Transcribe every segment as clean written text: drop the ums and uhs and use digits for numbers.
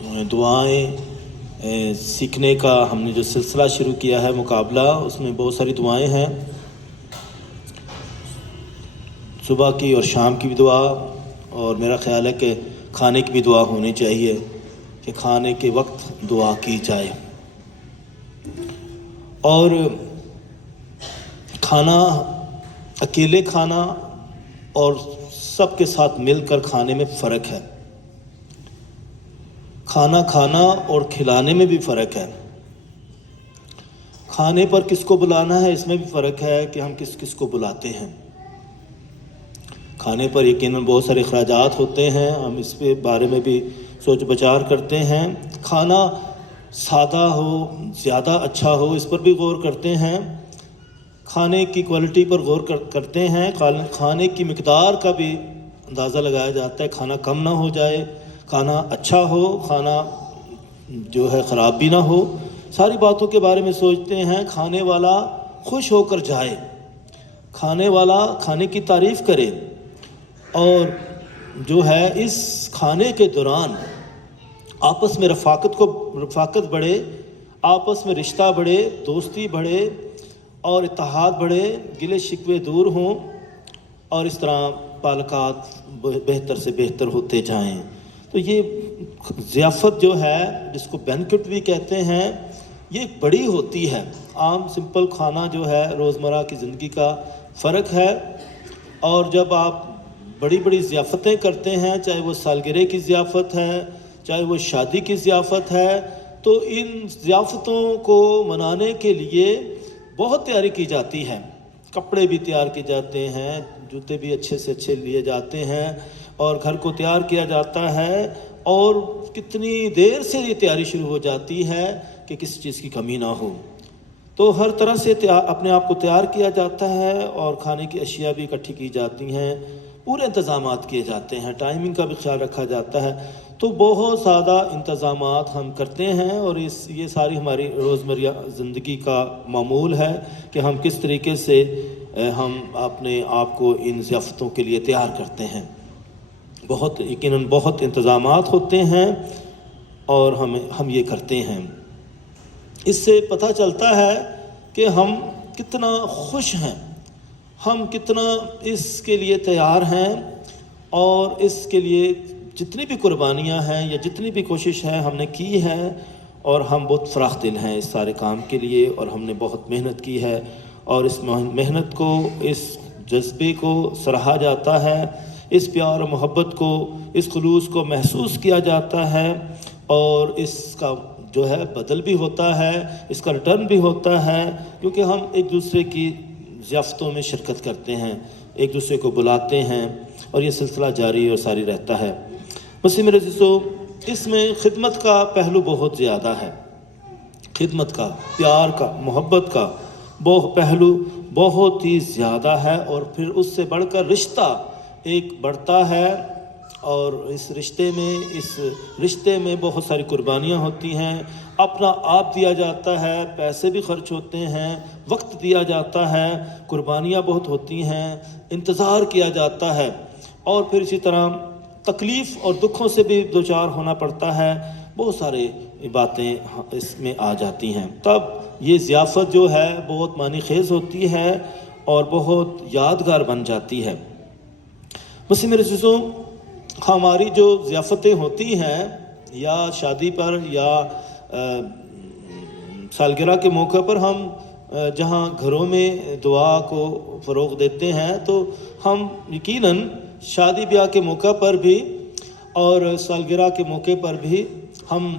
دعائیں سیکھنے کا ہم نے جو سلسلہ شروع کیا ہے مقابلہ، اس میں بہت ساری دعائیں ہیں، صبح کی اور شام کی بھی دعا، اور میرا خیال ہے کہ کھانے کی بھی دعا ہونی چاہیے کہ کھانے کے وقت دعا کی جائے۔ اور کھانا، اکیلے کھانا اور سب کے ساتھ مل کر کھانے میں فرق ہے، کھانا کھانا اور کھلانے میں بھی فرق ہے، کھانے پر کس کو بلانا ہے اس میں بھی فرق ہے کہ ہم کس کس کو بلاتے ہیں۔ کھانے پر یقیناً بہت سارے اخراجات ہوتے ہیں، ہم اس پہ بارے میں بھی سوچ بچار کرتے ہیں، کھانا سادہ ہو زیادہ اچھا ہو اس پر بھی غور کرتے ہیں، کھانے کی کوالٹی پر غور کرتے ہیں، کھانے کی مقدار کا بھی اندازہ لگایا جاتا ہے، کھانا کم نہ ہو جائے، کھانا اچھا ہو، کھانا جو ہے خراب بھی نہ ہو، ساری باتوں کے بارے میں سوچتے ہیں۔ کھانے والا خوش ہو کر جائے، کھانے والا کھانے کی تعریف کرے، اور جو ہے اس کھانے کے دوران آپس میں رفاقت بڑھے، آپس میں رشتہ بڑھے، دوستی بڑھے اور اتحاد بڑھے، گلے شکوے دور ہوں، اور اس طرح تعلقات بہتر سے بہتر ہوتے جائیں۔ تو یہ ضیافت جو ہے جس کو بینکٹ بھی کہتے ہیں، یہ بڑی ہوتی ہے۔ عام سمپل کھانا جو ہے روزمرہ کی زندگی کا فرق ہے، اور جب آپ بڑی بڑی ضیافتیں کرتے ہیں، چاہے وہ سالگرہ کی ضیافت ہے، چاہے وہ شادی کی ضیافت ہے، تو ان ضیافتوں کو منانے کے لیے بہت تیاری کی جاتی ہے، کپڑے بھی تیار کیے جاتے ہیں، جوتے بھی اچھے سے اچھے لیے جاتے ہیں، اور گھر کو تیار کیا جاتا ہے، اور کتنی دیر سے یہ تیاری شروع ہو جاتی ہے کہ کسی چیز کی کمی نہ ہو۔ تو ہر طرح سے اپنے آپ کو تیار کیا جاتا ہے، اور کھانے کی اشیاء بھی اکٹھی کی جاتی ہیں، پورے انتظامات کیے جاتے ہیں، ٹائمنگ کا بھی خیال رکھا جاتا ہے۔ تو بہت زیادہ انتظامات ہم کرتے ہیں، اور یہ ساری ہماری روزمرہ زندگی کا معمول ہے کہ ہم کس طریقے سے ہم اپنے آپ کو ان ضیافتوں کے لیے تیار کرتے ہیں۔ یقیناً بہت انتظامات ہوتے ہیں، اور ہم یہ کرتے ہیں۔ اس سے پتہ چلتا ہے کہ ہم کتنا خوش ہیں، ہم کتنا اس کے لیے تیار ہیں، اور اس کے لیے جتنی بھی قربانیاں ہیں یا جتنی بھی کوشش ہے ہم نے کی ہے، اور ہم بہت فراخ دل ہیں اس سارے کام کے لیے، اور ہم نے بہت محنت کی ہے، اور اس محنت کو، اس جذبے کو سراہا جاتا ہے، اس پیار و محبت کو، اس خلوص کو محسوس کیا جاتا ہے، اور اس کا جو ہے بدل بھی ہوتا ہے، اس کا ریٹرن بھی ہوتا ہے، کیونکہ ہم ایک دوسرے کی ضیافتوں میں شرکت کرتے ہیں، ایک دوسرے کو بلاتے ہیں، اور یہ سلسلہ جاری اور ساری رہتا ہے۔ مسلم میرے عزیزو، اس میں خدمت کا پہلو بہت زیادہ ہے، خدمت کا، پیار کا، محبت کا پہلو بہت ہی زیادہ ہے، اور پھر اس سے بڑھ کر رشتہ ایک بڑھتا ہے، اور اس رشتے میں بہت ساری قربانیاں ہوتی ہیں، اپنا آپ دیا جاتا ہے، پیسے بھی خرچ ہوتے ہیں، وقت دیا جاتا ہے، قربانیاں بہت ہوتی ہیں، انتظار کیا جاتا ہے، اور پھر اسی طرح تکلیف اور دکھوں سے بھی دوچار ہونا پڑتا ہے، بہت سارے باتیں اس میں آ جاتی ہیں۔ تب یہ ضیافت جو ہے بہت معنی خیز ہوتی ہے، اور بہت یادگار بن جاتی ہے۔ مسلم عزیزوں، ہماری جو ضیافتیں ہوتی ہیں، یا شادی پر یا سالگرہ کے موقع پر، ہم جہاں گھروں میں دعا کو فروغ دیتے ہیں، تو ہم یقیناً شادی بیاہ کے موقع پر بھی اور سالگرہ کے موقع پر بھی ہم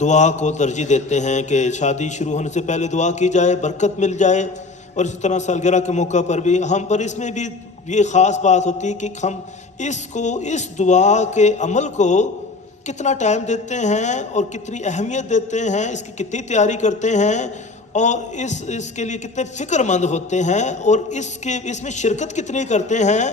دعا کو ترجیح دیتے ہیں کہ شادی شروع ہونے سے پہلے دعا کی جائے، برکت مل جائے، اور اسی طرح سالگرہ کے موقع پر بھی ہم پر اس میں بھی یہ خاص بات ہوتی ہے کہ ہم اس دعا کے عمل کو کتنا ٹائم دیتے ہیں، اور کتنی اہمیت دیتے ہیں، اس کی کتنی تیاری کرتے ہیں، اور اس کے لیے کتنے فکر مند ہوتے ہیں، اور اس میں شرکت کتنی کرتے ہیں۔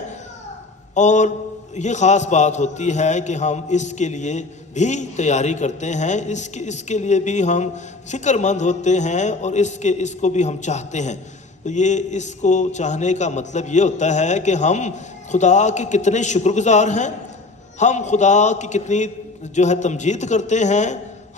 اور یہ خاص بات ہوتی ہے کہ ہم اس کے لیے بھی تیاری کرتے ہیں، اس کے لیے بھی ہم فکر مند ہوتے ہیں، اور اس کو بھی ہم چاہتے ہیں۔ تو یہ اس کو چاہنے کا مطلب یہ ہوتا ہے کہ ہم خدا کے کتنے شکر گزار ہیں، ہم خدا کی کتنی جو ہے تمجید کرتے ہیں،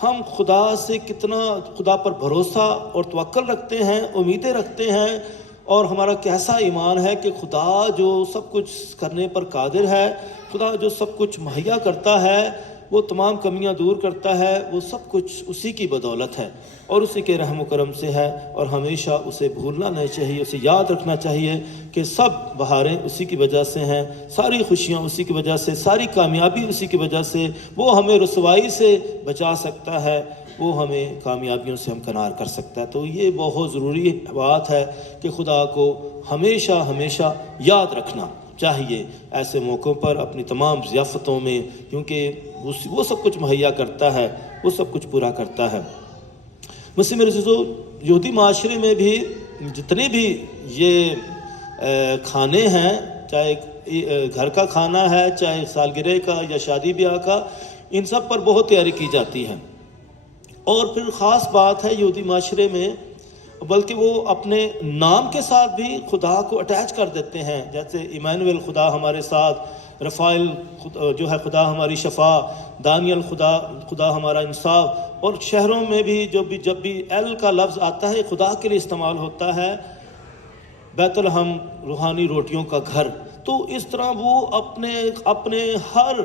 ہم خدا سے کتنا خدا پر بھروسہ اور توکل رکھتے ہیں، امیدیں رکھتے ہیں، اور ہمارا کیسا ایمان ہے کہ خدا جو سب کچھ کرنے پر قادر ہے، خدا جو سب کچھ مہیا کرتا ہے، وہ تمام کمیاں دور کرتا ہے، وہ سب کچھ اسی کی بدولت ہے اور اسی کے رحم و کرم سے ہے، اور ہمیشہ اسے بھولنا نہیں چاہیے، اسے یاد رکھنا چاہیے کہ سب بہاریں اسی کی وجہ سے ہیں، ساری خوشیاں اسی کی وجہ سے، ساری کامیابی اسی کی وجہ سے، وہ ہمیں رسوائی سے بچا سکتا ہے، وہ ہمیں کامیابیوں سے ہمکنار کر سکتا ہے۔ تو یہ بہت ضروری بات ہے کہ خدا کو ہمیشہ ہمیشہ یاد رکھنا چاہیے ایسے موقعوں پر، اپنی تمام ضیافتوں میں، کیونکہ وہ سب کچھ مہیا کرتا ہے، وہ سب کچھ پورا کرتا ہے۔ مسلم عزیزو، یہودی معاشرے میں بھی جتنے بھی یہ کھانے ہیں، چاہے گھر کا کھانا ہے، چاہے سالگرہ کا یا شادی بیاہ کا، ان سب پر بہت تیاری کی جاتی ہے۔ اور پھر خاص بات ہے یہودی معاشرے میں، بلکہ وہ اپنے نام کے ساتھ بھی خدا کو اٹیچ کر دیتے ہیں، جیسے ایمانویل خدا ہمارے ساتھ، رفائل جو ہے خدا ہماری شفا، دانیل خدا ہمارا انصاف، اور شہروں میں بھی جب بھی ایل کا لفظ آتا ہے خدا کے لیے استعمال ہوتا ہے، بیت الحم روحانی روٹیوں کا گھر۔ تو اس طرح وہ اپنے ہر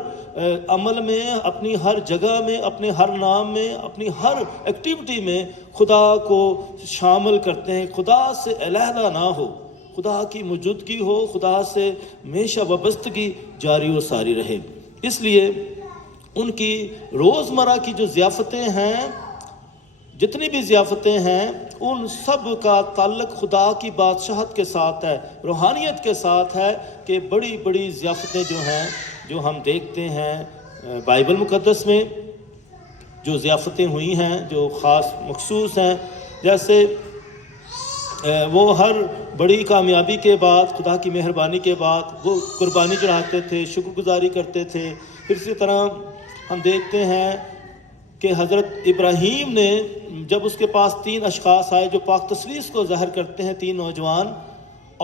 عمل میں، اپنی ہر جگہ میں، اپنے ہر نام میں، اپنی ہر ایکٹیویٹی میں خدا کو شامل کرتے ہیں، خدا سے علیحدہ نہ ہو، خدا کی موجودگی ہو، خدا سے ہمیشہ وابستگی جاری و ساری رہے۔ اس لیے ان کی روزمرہ کی جو ضیافتیں ہیں، جتنی بھی ضیافتیں ہیں، ان سب کا تعلق خدا کی بادشاہت کے ساتھ ہے، روحانیت کے ساتھ ہے، کہ بڑی بڑی ضیافتیں جو ہیں، جو ہم دیکھتے ہیں بائبل مقدس میں، جو ضیافتیں ہوئی ہیں، جو خاص مخصوص ہیں، جیسے وہ ہر بڑی کامیابی کے بعد، خدا کی مہربانی کے بعد وہ قربانی چڑھاتے تھے، شکر گزاری کرتے تھے۔ پھر اسی طرح ہم دیکھتے ہیں کہ حضرت ابراہیم نے، جب اس کے پاس 3 اشخاص آئے جو پاک تسلیس کو ظاہر کرتے ہیں، 3 نوجوان،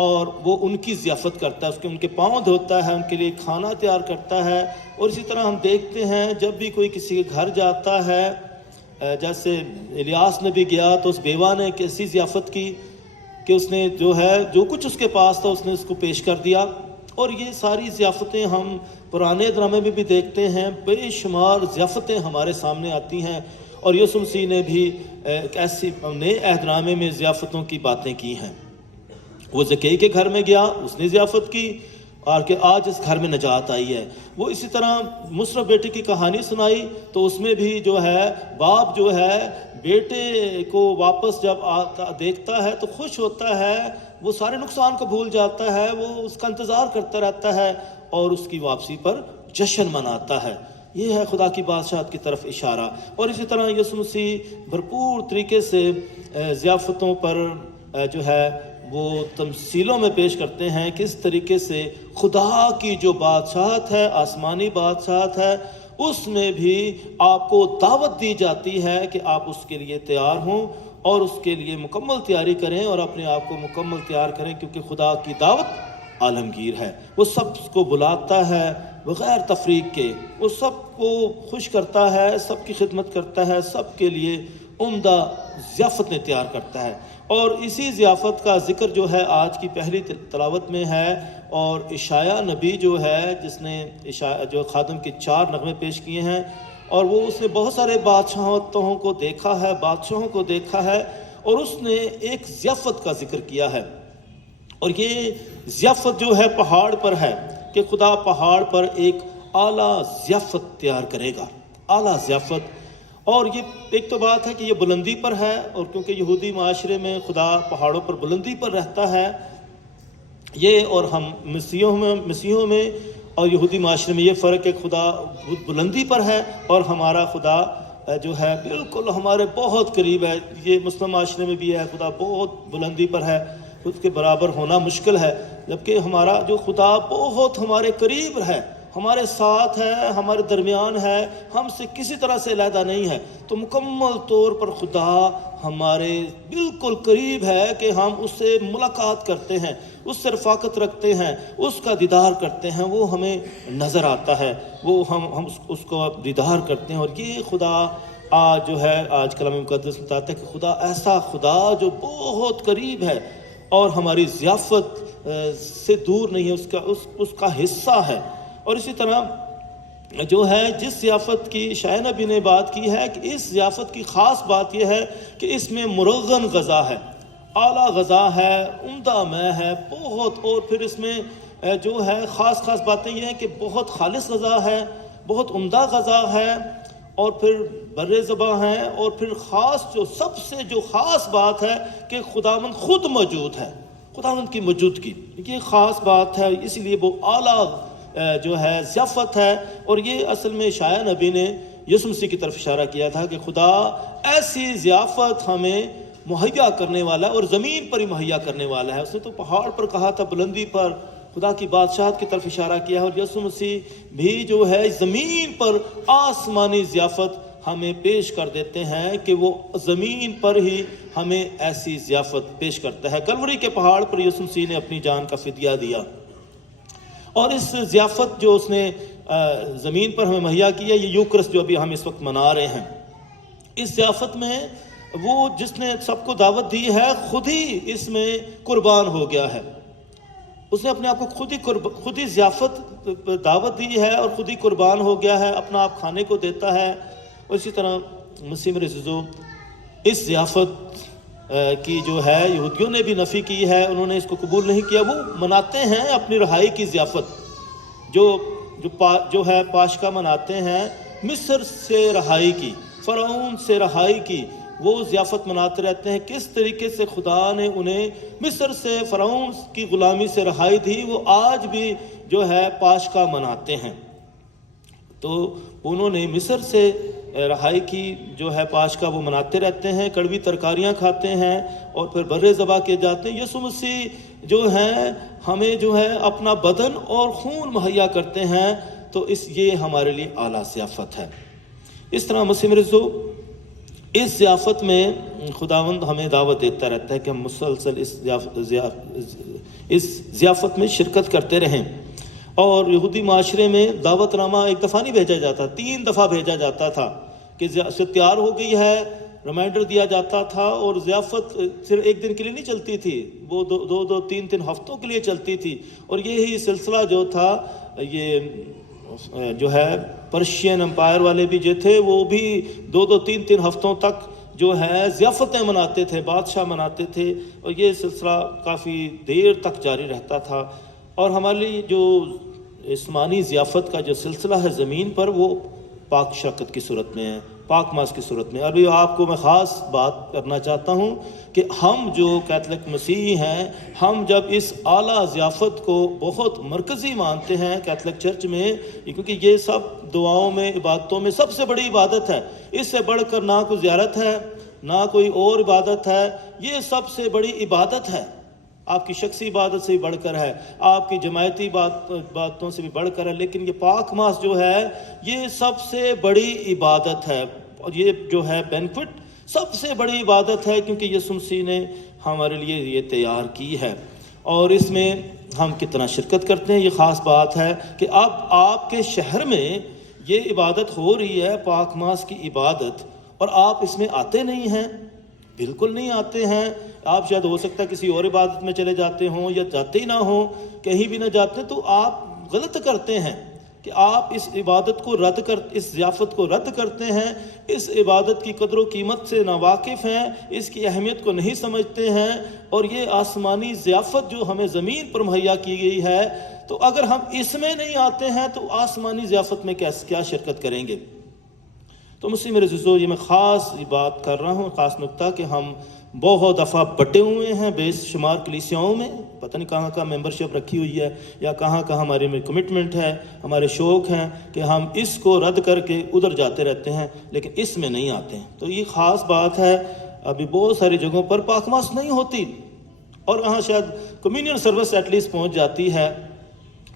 اور وہ ان کی ضیافت کرتا ہے، ان کے پاؤں دھوتا ہے، ان کے لیے کھانا تیار کرتا ہے۔ اور اسی طرح ہم دیکھتے ہیں جب بھی کوئی کسی کے گھر جاتا ہے، جیسے الیاس نے بھی گیا تو اس بیوہ نے کیسی ضیافت کی کہ اس نے جو کچھ اس کے پاس تھا اس نے اس کو پیش کر دیا۔ اور یہ ساری ضیافتیں ہم پرانے ڈرامے میں بھی دیکھتے ہیں، بے شمار ضیافتیں ہمارے سامنے آتی ہیں، اور یسوع مسیح نے بھی ایک ایسی نئے عہد نامے میں ضیافتوں کی باتیں کی ہیں۔ وہ زکئی کے گھر میں گیا، اس نے ضیافت کی، اور کہ آج اس گھر میں نجات آئی ہے۔ وہ اسی طرح مصرف بیٹے کی کہانی سنائی، تو اس میں بھی باپ بیٹے کو واپس جب دیکھتا ہے تو خوش ہوتا ہے، وہ سارے نقصان کو بھول جاتا ہے، وہ اس کا انتظار کرتا رہتا ہے اور اس کی واپسی پر جشن مناتا ہے۔ یہ ہے خدا کی بادشاہت کی طرف اشارہ۔ اور اسی طرح یسوع مسیح بھرپور طریقے سے ضیافتوں پر وہ تمثیلوں میں پیش کرتے ہیں، کس طریقے سے خدا کی جو بادشاہت ہے، آسمانی بادشاہت ہے، اس میں بھی آپ کو دعوت دی جاتی ہے کہ آپ اس کے لیے تیار ہوں اور اس کے لیے مکمل تیاری کریں اور اپنے آپ کو مکمل تیار کریں، کیونکہ خدا کی دعوت عالمگیر ہے۔ وہ سب کو بلاتا ہے بغیر تفریق کے، وہ سب کو خوش کرتا ہے، سب کی خدمت کرتا ہے، سب کے لیے عمدہ ضیافتیں تیار کرتا ہے۔ اور اسی ضیافت کا ذکر آج کی پہلی تلاوت میں ہے، اور اشعیاء نبی جس نے جو خادم کے 4 نغمے پیش کیے ہیں، اور اس نے بہت سارے بادشاہوں کو دیکھا ہے، اور اس نے ایک ضیافت کا ذکر کیا ہے، اور یہ ضیافت پہاڑ پر ہے، کہ خدا پہاڑ پر ایک اعلیٰ ضیافت تیار کرے گا، اعلیٰ ضیافت۔ اور یہ ایک تو بات ہے کہ یہ بلندی پر ہے، اور کیونکہ یہودی معاشرے میں خدا پہاڑوں پر بلندی پر رہتا ہے، یہ اور ہم مسیحوں میں اور یہودی معاشرے میں یہ فرق ہے، خدا بلندی پر ہے اور ہمارا خدا بالکل ہمارے بہت قریب ہے۔ یہ مسلم معاشرے میں بھی ہے، خدا بہت بلندی پر ہے، اس کے برابر ہونا مشکل ہے، جبکہ ہمارا جو خدا بہت ہمارے قریب ہے، ہمارے ساتھ ہے، ہمارے درمیان ہے، ہم سے کسی طرح سے علیحدہ نہیں ہے، تو مکمل طور پر خدا ہمارے بالکل قریب ہے کہ ہم اس سے ملاقات کرتے ہیں، اس سے رفاقت رکھتے ہیں، اس کا دیدار کرتے ہیں، وہ ہمیں نظر آتا ہے، وہ ہم اس کو دیدار کرتے ہیں۔ اور یہ خدا آج جو ہے، آج کلام مقدس بتاتا ہے کہ خدا ایسا خدا جو بہت قریب ہے اور ہماری ضیافت سے دور نہیں ہے، اس کا حصہ ہے۔ اور اسی طرح جو ہے جس ضیافت کی شاہ نبی نے بات کی ہے کہ اس ضیافت کی خاص بات یہ ہے کہ اس میں مرغن غذا ہے، اعلیٰ غذا ہے، عمدہ مے ہے بہت، اور پھر اس میں جو ہے خاص باتیں یہ ہیں کہ بہت خالص غذا ہے، بہت عمدہ غذا ہے، اور پھر بر زباں ہیں، اور پھر سب سے جو خاص بات ہے کہ خداوند خود موجود ہے، خداوند کی موجودگی، یہ خاص بات ہے، اس لیے وہ اعلیٰ جو ہے ضیافت ہے۔ اور یہ اصل میں عیسیٰ نبی نے یسوع مسیح کی طرف اشارہ کیا تھا کہ خدا ایسی ضیافت ہمیں مہیا کرنے والا ہے، اور زمین پر ہی مہیا کرنے والا ہے۔ اس نے تو پہاڑ پر کہا تھا، بلندی پر خدا کی بادشاہت کی طرف اشارہ کیا ہے، اور یسوع مسیح بھی جو ہے زمین پر آسمانی ضیافت ہمیں پیش کر دیتے ہیں کہ وہ زمین پر ہی ہمیں ایسی ضیافت پیش کرتا ہے۔ کلوری کے پہاڑ پر یسوع مسیح نے اپنی جان کا فدیہ دیا، اور اس ضیافت جو اس نے زمین پر ہمیں مہیا کی ہے، یہ یوکرس جو ابھی ہم اس وقت منا رہے ہیں، اس ضیافت میں وہ جس نے سب کو دعوت دی ہے خود ہی اس میں قربان ہو گیا ہے۔ اس نے اپنے آپ کو خود ہی ضیافت دعوت دی ہے اور خود ہی قربان ہو گیا ہے، اپنا آپ کھانے کو دیتا ہے۔ اور اسی طرح مسیح میرے عزیزو، اس ضیافت کی جو ہے یہودیوں نے بھی نفی کی ہے، انہوں نے اس کو قبول نہیں کیا۔ وہ مناتے ہیں اپنی رہائی کی ضیافت، جو ہے پاشکا مناتے ہیں، مصر سے رہائی کی، فرعون سے رہائی کی، وہ ضیافت مناتے رہتے ہیں۔ کس طریقے سے خدا نے انہیں مصر سے، فرعون کی غلامی سے رہائی دی، وہ آج بھی جو ہے پاشکا مناتے ہیں۔ تو انہوں نے مصر سے رہائی کی جو ہے پاشکا وہ مناتے رہتے ہیں، کڑوی ترکاریاں کھاتے ہیں، اور پھر برے ذبح کیے جاتے ہیں۔ یسوع مسیح جو ہیں ہمیں جو ہے اپنا بدن اور خون مہیا کرتے ہیں، تو یہ ہمارے لیے اعلیٰ ضیافت ہے۔ اس طرح مسیح میرے عزیزو، اس ضیافت میں خداوند ہمیں دعوت دیتا رہتا ہے کہ ہم مسلسل اس ضیافت میں شرکت کرتے رہیں۔ اور یہودی معاشرے میں دعوت نامہ ایک دفعہ نہیں بھیجا جاتا، 3 دفعہ بھیجا جاتا تھا کہ تیار ہو گئی ہے، ریمائنڈر دیا جاتا تھا، اور ضیافت صرف ایک دن کے لیے نہیں چلتی تھی، وہ 2-3 ہفتوں کے لیے چلتی تھی۔ اور یہی سلسلہ جو تھا، یہ جو ہے پرشین امپائر والے بھی جو تھے، وہ بھی 2-3 ہفتوں تک جو ہے ضیافتیں مناتے تھے، بادشاہ مناتے تھے، اور یہ سلسلہ کافی دیر تک جاری رہتا تھا۔ اور ہمارے لیے جو جسمانی ضیافت کا جو سلسلہ ہے زمین پر، وہ پاک شرکت کی صورت میں ہے، پاک ماس کی صورت میں۔ ابھی آپ کو میں خاص بات کرنا چاہتا ہوں کہ ہم جو کیتھولک مسیحی ہیں، ہم جب اس اعلیٰ ضیافت کو بہت مرکزی مانتے ہیں کیتھولک چرچ میں، کیونکہ یہ سب دعاؤں میں، عبادتوں میں سب سے بڑی عبادت ہے، اس سے بڑھ کر نہ کوئی زیارت ہے، نہ کوئی اور عبادت ہے، یہ سب سے بڑی عبادت ہے، آپ کی شخصی عبادت سے بھی بڑھ کر ہے، آپ کی جماعتی باتوں سے بھی بڑھ کر ہے، لیکن یہ پاک ماس جو ہے یہ سب سے بڑی عبادت ہے، اور یہ جو ہے بینکوٹ سب سے بڑی عبادت ہے، کیونکہ یسوع مسیح نے ہمارے لیے یہ تیار کی ہے۔ اور اس میں ہم کتنا شرکت کرتے ہیں، یہ خاص بات ہے کہ اب آپ کے شہر میں یہ عبادت ہو رہی ہے، پاک ماس کی عبادت، اور آپ اس میں آتے نہیں ہیں، بالکل نہیں آتے ہیں۔ آپ شاید ہو سکتا ہے کسی اور عبادت میں چلے جاتے ہوں، یا جاتے ہی نہ ہوں، کہیں بھی نہ جاتے، تو آپ غلط کرتے ہیں کہ آپ اس عبادت کو اس ضیافت کو رد کرتے ہیں، اس عبادت کی قدر و قیمت سے ناواقف ہیں، اس کی اہمیت کو نہیں سمجھتے ہیں۔ اور یہ آسمانی ضیافت جو ہمیں زمین پر مہیا کی گئی ہے، تو اگر ہم اس میں نہیں آتے ہیں تو آسمانی ضیافت میں کیا شرکت کریں گے؟ تو مسیح میرے عزیزو، یہ میں خاص بات کر رہا ہوں، خاص نکتہ، کہ ہم بہت دفعہ بٹے ہوئے ہیں بے شمار کلیسیاؤں میں، پتہ نہیں کہاں کہاں ممبرشپ رکھی ہوئی ہے، یا کہاں کہاں ہماری کمٹمنٹ ہے، ہمارے شوق ہیں کہ ہم اس کو رد کر کے ادھر جاتے رہتے ہیں، لیکن اس میں نہیں آتے ہیں۔ تو یہ خاص بات ہے، ابھی بہت ساری جگہوں پر پاک ماس نہیں ہوتی، اور وہاں شاید کمیونین سروس ایٹ لیسٹ پہنچ جاتی ہے،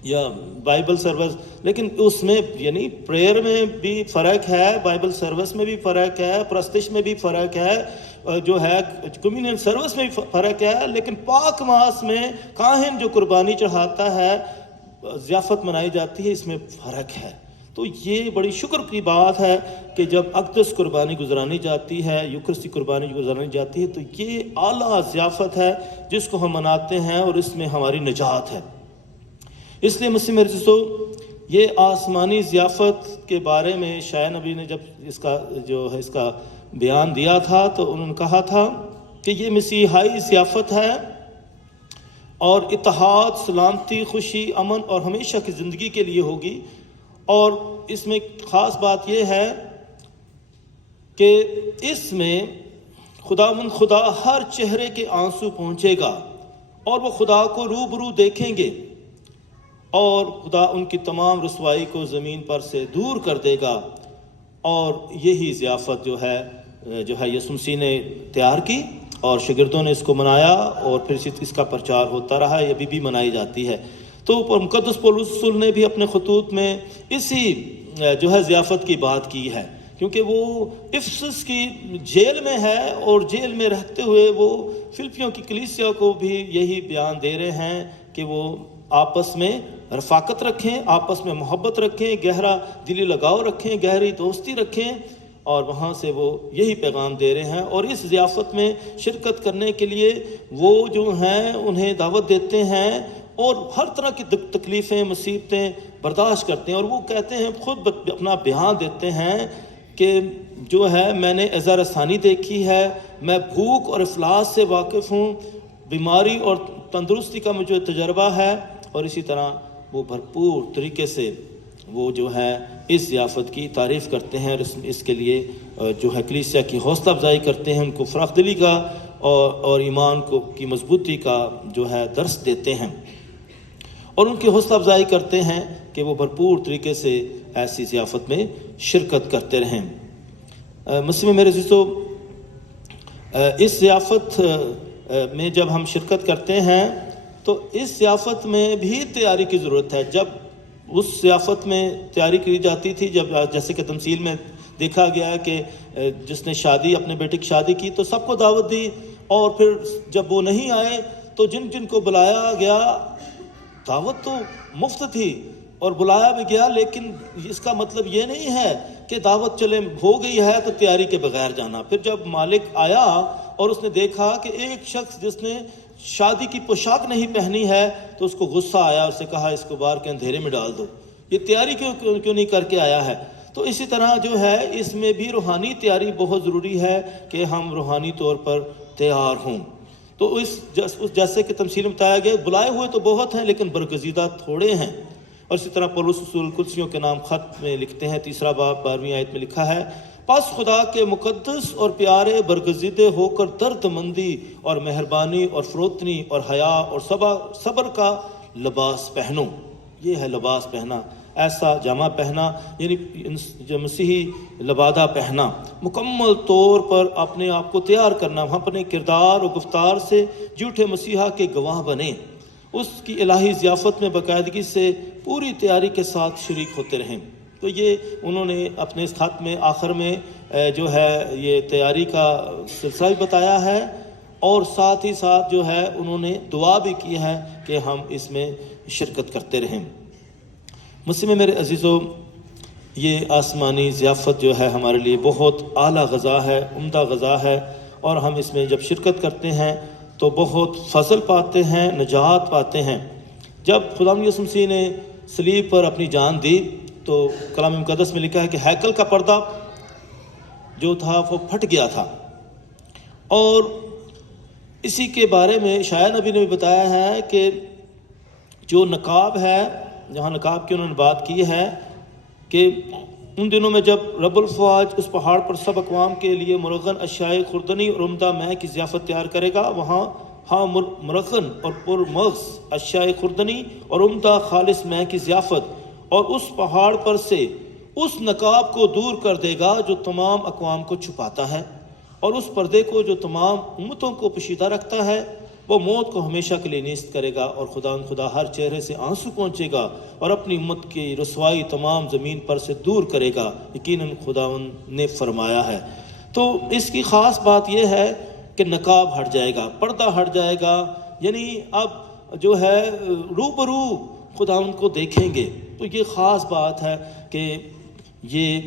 یا بائبل سروس، لیکن اس میں یعنی پریئر میں بھی فرق ہے، بائبل سروس میں بھی فرق ہے، پرستش میں بھی فرق ہے، جو ہے کمیونین سروس میں بھی فرق ہے، لیکن پاک ماس میں کاہن جو قربانی چڑھاتا ہے، ضیافت منائی جاتی ہے، اس میں فرق ہے۔ تو یہ بڑی شکر کی بات ہے کہ جب اقدس قربانی گزرانی جاتی ہے، یوکرستی قربانی گزرانی جاتی ہے، تو یہ اعلیٰ ضیافت ہے جس کو ہم مناتے ہیں، اور اس میں ہماری نجات ہے۔ اس لیے مسیح میرے دوستو، یہ آسمانی ضیافت کے بارے میں شایع نبی نے جب اس کا بیان دیا تھا تو انہوں نے کہا تھا کہ یہ مسیحائی ضیافت ہے، اور اتحاد، سلامتی، خوشی، امن اور ہمیشہ کی زندگی کے لیے ہوگی۔ اور اس میں خاص بات یہ ہے کہ اس میں خدا ہر چہرے کے آنسو پہنچے گا، اور وہ خدا کو روبرو دیکھیں گے، اور خدا ان کی تمام رسوائی کو زمین پر سے دور کر دے گا۔ اور یہی ضیافت جو ہے یسوع مسیح نے تیار کی، اور شاگردوں نے اس کو منایا، اور پھر اس کا پرچار ہوتا رہا، یہ ابھی بھی منائی جاتی ہے۔ تو مقدس پولس رسول نے بھی اپنے خطوط میں اسی ضیافت کی بات کی ہے، کیونکہ وہ افسس کی جیل میں ہے، اور جیل میں رہتے ہوئے وہ فلپیوں کی کلیسیا کو بھی یہی بیان دے رہے ہیں کہ وہ آپس میں رفاقت رکھیں، آپس میں محبت رکھیں، گہرا دلی لگاؤ رکھیں، گہری دوستی رکھیں، اور وہاں سے وہ یہی پیغام دے رہے ہیں۔ اور اس ضیافت میں شرکت کرنے کے لیے وہ جو ہیں انہیں دعوت دیتے ہیں، اور ہر طرح کی تکلیفیں، مصیبتیں برداشت کرتے ہیں، اور وہ کہتے ہیں، خود اپنا بیان دیتے ہیں کہ جو ہے میں نے اذى رسانی دیکھی ہے، میں بھوک اور افلاس سے واقف ہوں، بیماری اور تندرستی کا مجھے تجربہ ہے۔ اور اسی طرح وہ بھرپور طریقے سے وہ جو ہے اس ضیافت کی تعریف کرتے ہیں، اور اس کے لیے جو ہے کلیسیا کی حوصلہ افزائی کرتے ہیں، ان کو فراخ دلی کا اور ایمان کی مضبوطی کا جو ہے درس دیتے ہیں، اور ان کی حوصلہ افزائی کرتے ہیں کہ وہ بھرپور طریقے سے ایسی ضیافت میں شرکت کرتے رہیں۔ مسیح میں میرے عزیزو، اس ضیافت میں جب ہم شرکت کرتے ہیں تو اس ضیافت میں بھی تیاری کی ضرورت ہے۔ جب اس ضیافت میں تیاری کی جاتی تھی، جیسے کہ تمثیل میں دیکھا گیا ہے کہ جس نے اپنے بیٹے کی شادی کی تو سب کو دعوت دی، اور پھر جب وہ نہیں آئے تو جن جن کو بلایا گیا، دعوت تو مفت تھی اور بلایا بھی گیا، لیکن اس کا مطلب یہ نہیں ہے کہ دعوت چلے ہو گئی ہے تو تیاری کے بغیر جانا۔ پھر جب مالک آیا اور اس نے دیکھا کہ ایک شخص جس نے شادی کی پوشاک نہیں پہنی ہے، تو اس کو غصہ آیا، اس نے کہا اس کو باہر کے اندھیرے میں ڈال دو، یہ تیاری کیوں نہیں کر کے آیا ہے۔ تو اسی طرح جو ہے اس میں بھی روحانی تیاری بہت ضروری ہے کہ ہم روحانی طور پر تیار ہوں۔ تو جیسے کہ تمثیل میں بتایا گیا، بلائے ہوئے تو بہت ہیں لیکن برگزیدہ تھوڑے ہیں۔ اور اسی طرح پولس رسول کلسیوں کے نام خط میں لکھتے ہیں، 3 باب 12ویں آیت میں لکھا ہے، پس خدا کے مقدس اور پیارے برگزیدے ہو کر درد مندی اور مہربانی اور فروتنی اور حیا اور صبر کا لباس پہنو۔ یہ ہے لباس پہنا، ایسا جامہ پہنا، یعنی جو مسیحی لبادہ پہنا، مکمل طور پر اپنے آپ کو تیار کرنا، ہم اپنے کردار اور گفتار سے جھوٹے مسیحا کے گواہ بنیں، اس کی الہی ضیافت میں باقاعدگی سے پوری تیاری کے ساتھ شریک ہوتے رہیں۔ تو یہ انہوں نے اپنے اس خط میں آخر میں جو ہے یہ تیاری کا سلسلہ بھی بتایا ہے، اور ساتھ ہی ساتھ جو ہے انہوں نے دعا بھی کی ہے کہ ہم اس میں شرکت کرتے رہیں۔ مسیح میں میرے عزیزو، یہ آسمانی ضیافت جو ہے ہمارے لیے بہت اعلیٰ غذا ہے، عمدہ غذا ہے، اور ہم اس میں جب شرکت کرتے ہیں تو بہت فضل پاتے ہیں، نجات پاتے ہیں۔ جب خداوند یسوع مسیح نے صلیب پر اپنی جان دی تو کلام مقدس میں لکھا ہے کہ ہیکل کا پردہ جو تھا وہ پھٹ گیا تھا، اور اسی کے بارے میں شایع نبی نے بھی بتایا ہے کہ جو نقاب ہے، جہاں نقاب کی انہوں نے بات کی ہے کہ ان دنوں میں جب رب الفواج اس پہاڑ پر سب اقوام کے لیے مرغن اشیاء خوردنی اور عمدہ مے کی ضیافت تیار کرے گا، وہاں مرغن اور پرمغز اشیاء خوردنی اور عمدہ خالص مے کی ضیافت، اور اس پہاڑ پر سے اس نقاب کو دور کر دے گا جو تمام اقوام کو چھپاتا ہے، اور اس پردے کو جو تمام امتوں کو پوشیدہ رکھتا ہے، وہ موت کو ہمیشہ کے لیے نیست کرے گا، اور خدا ہر چہرے سے آنسو پہنچے گا اور اپنی امت کی رسوائی تمام زمین پر سے دور کرے گا، یقیناً خداوند نے فرمایا ہے۔ تو اس کی خاص بات یہ ہے کہ نقاب ہٹ جائے گا، پردہ ہٹ جائے گا، یعنی اب جو ہے روبرو خداوند کو دیکھیں گے۔ تو یہ خاص بات ہے کہ یہ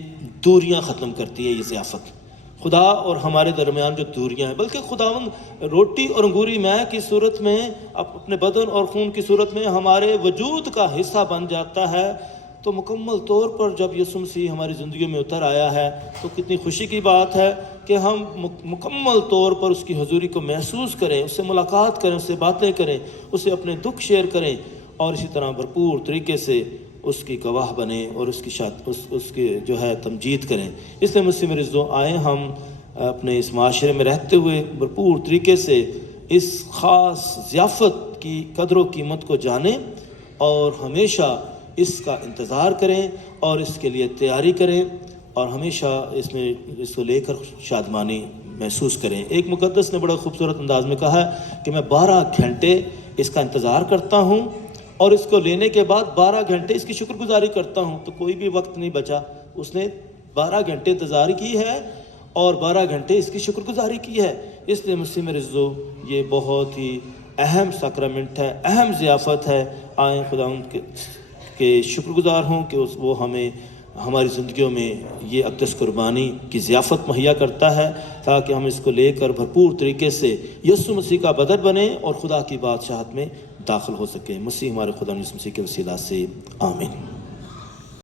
دوریاں ختم کرتی ہے یہ ضیافت، خدا اور ہمارے درمیان جو دوریاں ہیں، بلکہ خداوند روٹی اور انگوری مے کی صورت میں اپنے بدن اور خون کی صورت میں ہمارے وجود کا حصہ بن جاتا ہے۔ تو مکمل طور پر جب یسوع مسیح ہماری زندگیوں میں اتر آیا ہے تو کتنی خوشی کی بات ہے کہ ہم مکمل طور پر اس کی حضوری کو محسوس کریں، اس سے ملاقات کریں، اس سے باتیں کریں، اسے اپنے دکھ شیئر کریں، اور اسی طرح بھرپور طریقے سے اس کی گواہ بنیں اور اس کی جو ہے تمجید کریں۔ اس لیے مجھ سے میرے عزیزو، آئیں ہم اپنے اس معاشرے میں رہتے ہوئے بھرپور طریقے سے اس خاص ضیافت کی قدر و قیمت کو جانیں اور ہمیشہ اس کا انتظار کریں اور اس کے لیے تیاری کریں، اور ہمیشہ اس کو لے کر شادمانی محسوس کریں۔ ایک مقدس نے بڑا خوبصورت انداز میں کہا ہے کہ میں 12 گھنٹے اس کا انتظار کرتا ہوں اور اس کو لینے کے بعد 12 گھنٹے اس کی شکر گزاری کرتا ہوں۔ تو کوئی بھی وقت نہیں بچا، اس نے 12 گھنٹے انتظار کی ہے اور 12 گھنٹے اس کی شکر گزاری کی ہے۔ اس لیے مسیح میں رزو یہ بہت ہی اہم سیکرمنٹ ہے، اہم ضیافت ہے۔ آئیں خداوند کے شکر گزار ہوں کہ وہ ہمیں ہماری زندگیوں میں یہ اقدس قربانی کی ضیافت مہیا کرتا ہے، تاکہ ہم اس کو لے کر بھرپور طریقے سے یسوع مسیح کا بدن بنیں اور خدا کی بادشاہت میں داخل ہو سکیں۔ مسیح ہمارے خدا یسوع مسیح کے وسیلہ سے آمین۔